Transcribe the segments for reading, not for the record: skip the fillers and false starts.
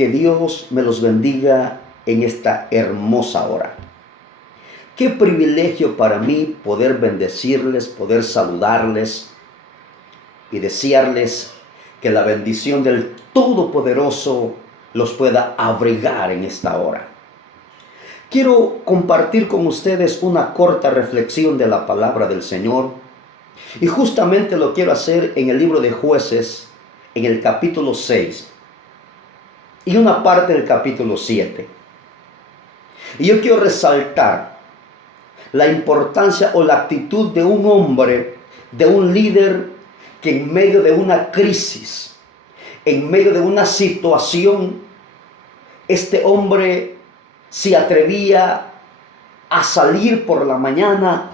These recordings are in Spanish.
Que Dios me los bendiga en esta hermosa hora. Qué privilegio para mí poder bendecirles, poder saludarles y desearles que la bendición del Todopoderoso los pueda abrigar en esta hora. Quiero compartir con ustedes una corta reflexión de la palabra del Señor, y justamente lo quiero hacer en el libro de Jueces, en el capítulo 6 y una parte del capítulo 7. Y yo quiero resaltar la importancia o la actitud de un hombre, de un líder que en medio de una crisis, en medio de una situación, este hombre se atrevía a salir por la mañana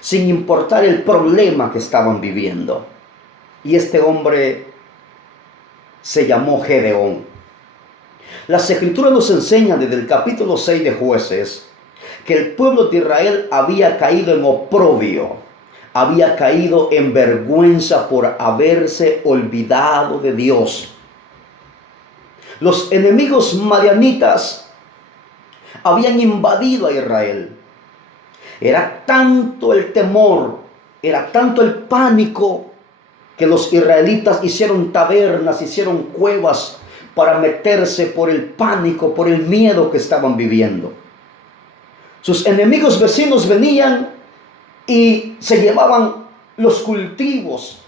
sin importar el problema que estaban viviendo. Y este hombre se llamó Gedeón. Las Escrituras nos enseñan desde el capítulo 6 de Jueces que el pueblo de Israel había caído en oprobio, había caído en vergüenza por haberse olvidado de Dios. Los enemigos madianitas habían invadido a Israel. Era tanto el temor, era tanto el pánico, que los israelitas hicieron tabernas, hicieron cuevas para meterse por el pánico, por el miedo que estaban viviendo. Sus enemigos vecinos venían y se llevaban los cultivos,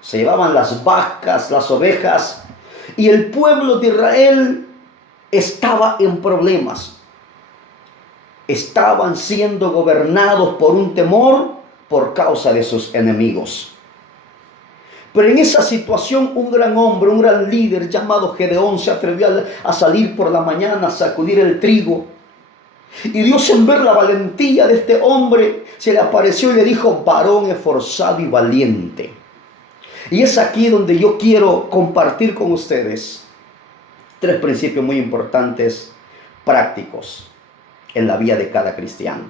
se llevaban las vacas, las ovejas, y el pueblo de Israel estaba en problemas. Estaban siendo gobernados por un temor por causa de sus enemigos. Pero en esa situación un gran hombre, un gran líder llamado Gedeón se atrevió a salir por la mañana a sacudir el trigo. Y Dios, en ver la valentía de este hombre, se le apareció y le dijo: varón esforzado y valiente. Y es aquí donde yo quiero compartir con ustedes 3 principios muy importantes, prácticos, en la vida de cada cristiano.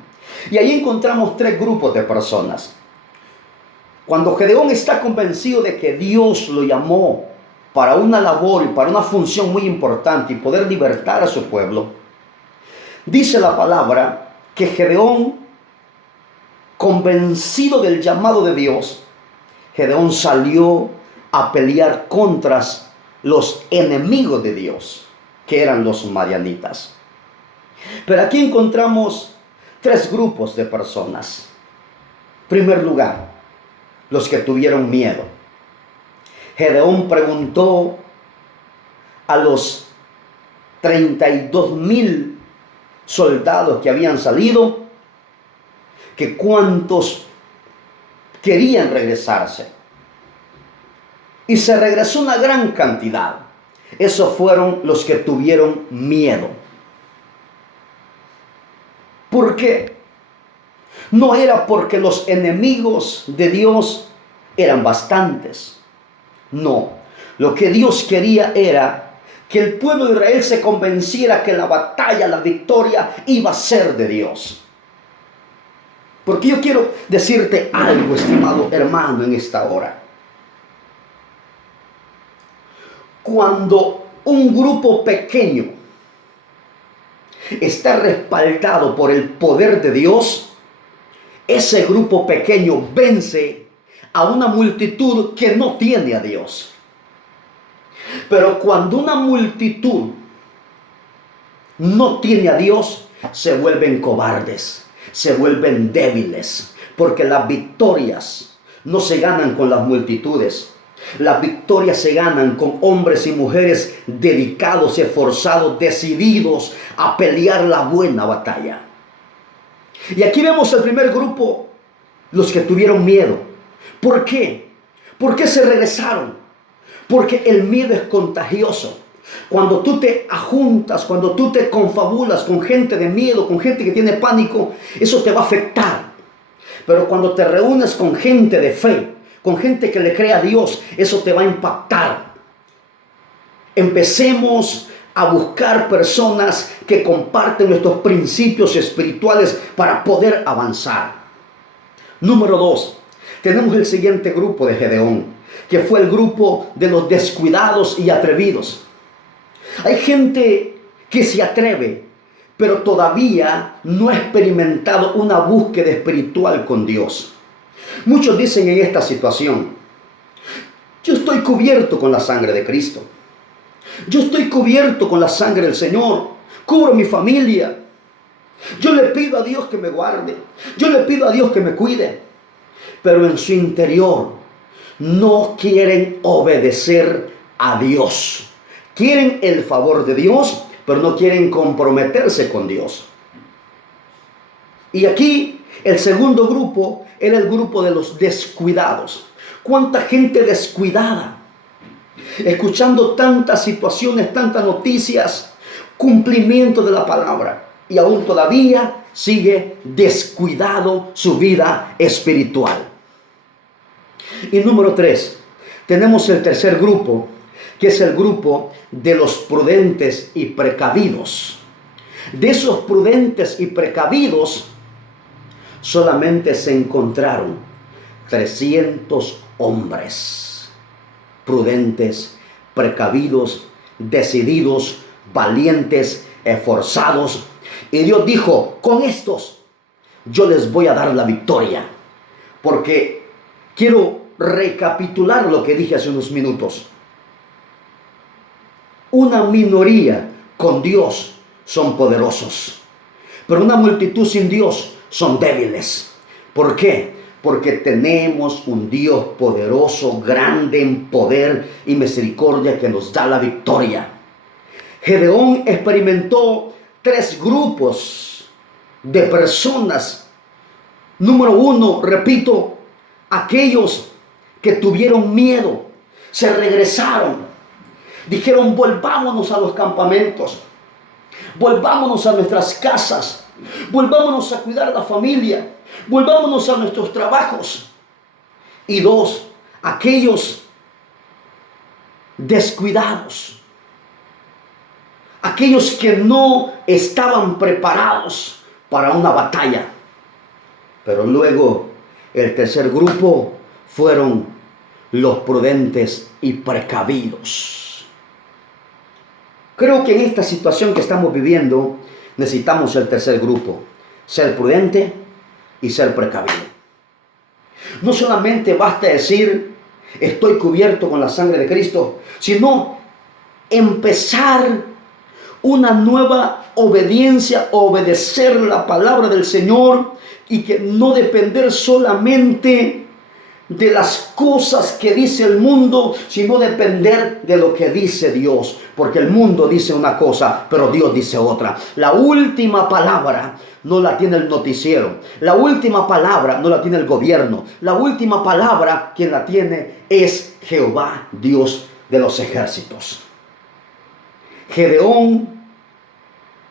Y ahí encontramos 3 grupos de personas. Cuando Gedeón está convencido de que Dios lo llamó para una labor y para una función muy importante y poder libertar a su pueblo, dice la palabra que Gedeón, convencido del llamado de Dios, Gedeón salió a pelear contra los enemigos de Dios, que eran los madianitas. Pero aquí encontramos 3 grupos de personas. En primer lugar, los que tuvieron miedo. Gedeón preguntó a los 32,000 soldados que habían salido que cuántos querían regresarse. Y se regresó una gran cantidad. Esos fueron los que tuvieron miedo. ¿Por qué? No era porque los enemigos de Dios eran bastantes. No. Lo que Dios quería era que el pueblo de Israel se convenciera que la batalla, la victoria, iba a ser de Dios. Porque yo quiero decirte algo, estimado hermano, en esta hora. Cuando un grupo pequeño está respaldado por el poder de Dios, ese grupo pequeño vence a una multitud que no tiene a Dios. Pero cuando una multitud no tiene a Dios, se vuelven cobardes, se vuelven débiles, porque las victorias no se ganan con las multitudes. Las victorias se ganan con hombres y mujeres dedicados, esforzados, decididos a pelear la buena batalla. Y aquí vemos el primer grupo, los que tuvieron miedo. ¿Por qué? ¿Por qué se regresaron? Porque el miedo es contagioso. Cuando tú te ajuntas, cuando tú te confabulas con gente de miedo, con gente que tiene pánico, eso te va a afectar. Pero cuando te reúnes con gente de fe, con gente que le cree a Dios, eso te va a impactar. Empecemos a buscar personas que comparten nuestros principios espirituales para poder avanzar. Número 2, tenemos el siguiente grupo de Gedeón, que fue el grupo de los descuidados y atrevidos. Hay gente que se atreve, pero todavía no ha experimentado una búsqueda espiritual con Dios. Muchos dicen en esta situación: yo estoy cubierto con la sangre de Cristo. Yo estoy cubierto con la sangre del Señor. Cubro mi familia. Yo le pido a Dios que me guarde. Yo le pido a Dios que me cuide. Pero en su interior no quieren obedecer a Dios. Quieren el favor de Dios, pero no quieren comprometerse con Dios. Y aquí el segundo grupo era el grupo de los descuidados. ¿Cuánta gente descuidada? Escuchando tantas situaciones, tantas noticias, cumplimiento de la palabra, y aún todavía sigue descuidado su vida espiritual. Y número 3, tenemos el tercer grupo, que es el grupo de los prudentes y precavidos. De esos prudentes y precavidos solamente se encontraron 300 hombres prudentes, precavidos, decididos, valientes, esforzados. Y Dios dijo: con estos yo les voy a dar la victoria. Porque quiero recapitular lo que dije hace unos minutos. Una minoría con Dios son poderosos, pero una multitud sin Dios son débiles. ¿Por qué? Porque tenemos un Dios poderoso, grande en poder y misericordia, que nos da la victoria. Gedeón experimentó 3 grupos de personas. Número 1, repito, aquellos que tuvieron miedo, se regresaron, dijeron: volvámonos a los campamentos, volvámonos a nuestras casas, volvámonos a cuidar a la familia, volvámonos a nuestros trabajos. Y 2, aquellos descuidados, aquellos que no estaban preparados para una batalla. Pero luego el tercer grupo fueron los prudentes y precavidos. Creo que en esta situación que estamos viviendo necesitamos el tercer grupo: ser prudente y ser precavido. No solamente basta decir: estoy cubierto con la sangre de Cristo, sino empezar una nueva obediencia, obedecer la palabra del Señor, y que no depender solamente de las cosas que dice el mundo, sino depender de lo que dice Dios. Porque el mundo dice una cosa, pero Dios dice otra. La última palabra no la tiene el noticiero. La última palabra no la tiene el gobierno. La última palabra, quien la tiene, es Jehová, Dios de los ejércitos. Gedeón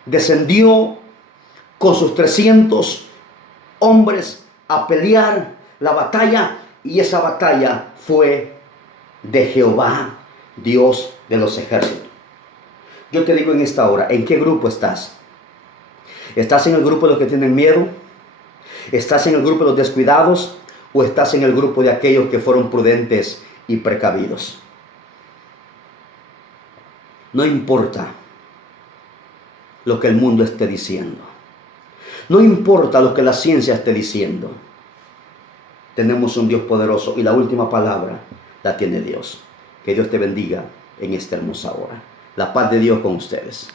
descendió con sus 300 hombres a pelear la batalla, y esa batalla fue de Jehová, Dios de los ejércitos. Yo te digo en esta hora, ¿en qué grupo estás? ¿Estás en el grupo de los que tienen miedo? ¿Estás en el grupo de los descuidados? ¿O estás en el grupo de aquellos que fueron prudentes y precavidos? No importa lo que el mundo esté diciendo. No importa lo que la ciencia esté diciendo. Tenemos un Dios poderoso, y la última palabra la tiene Dios. Que Dios te bendiga en esta hermosa hora. La paz de Dios con ustedes.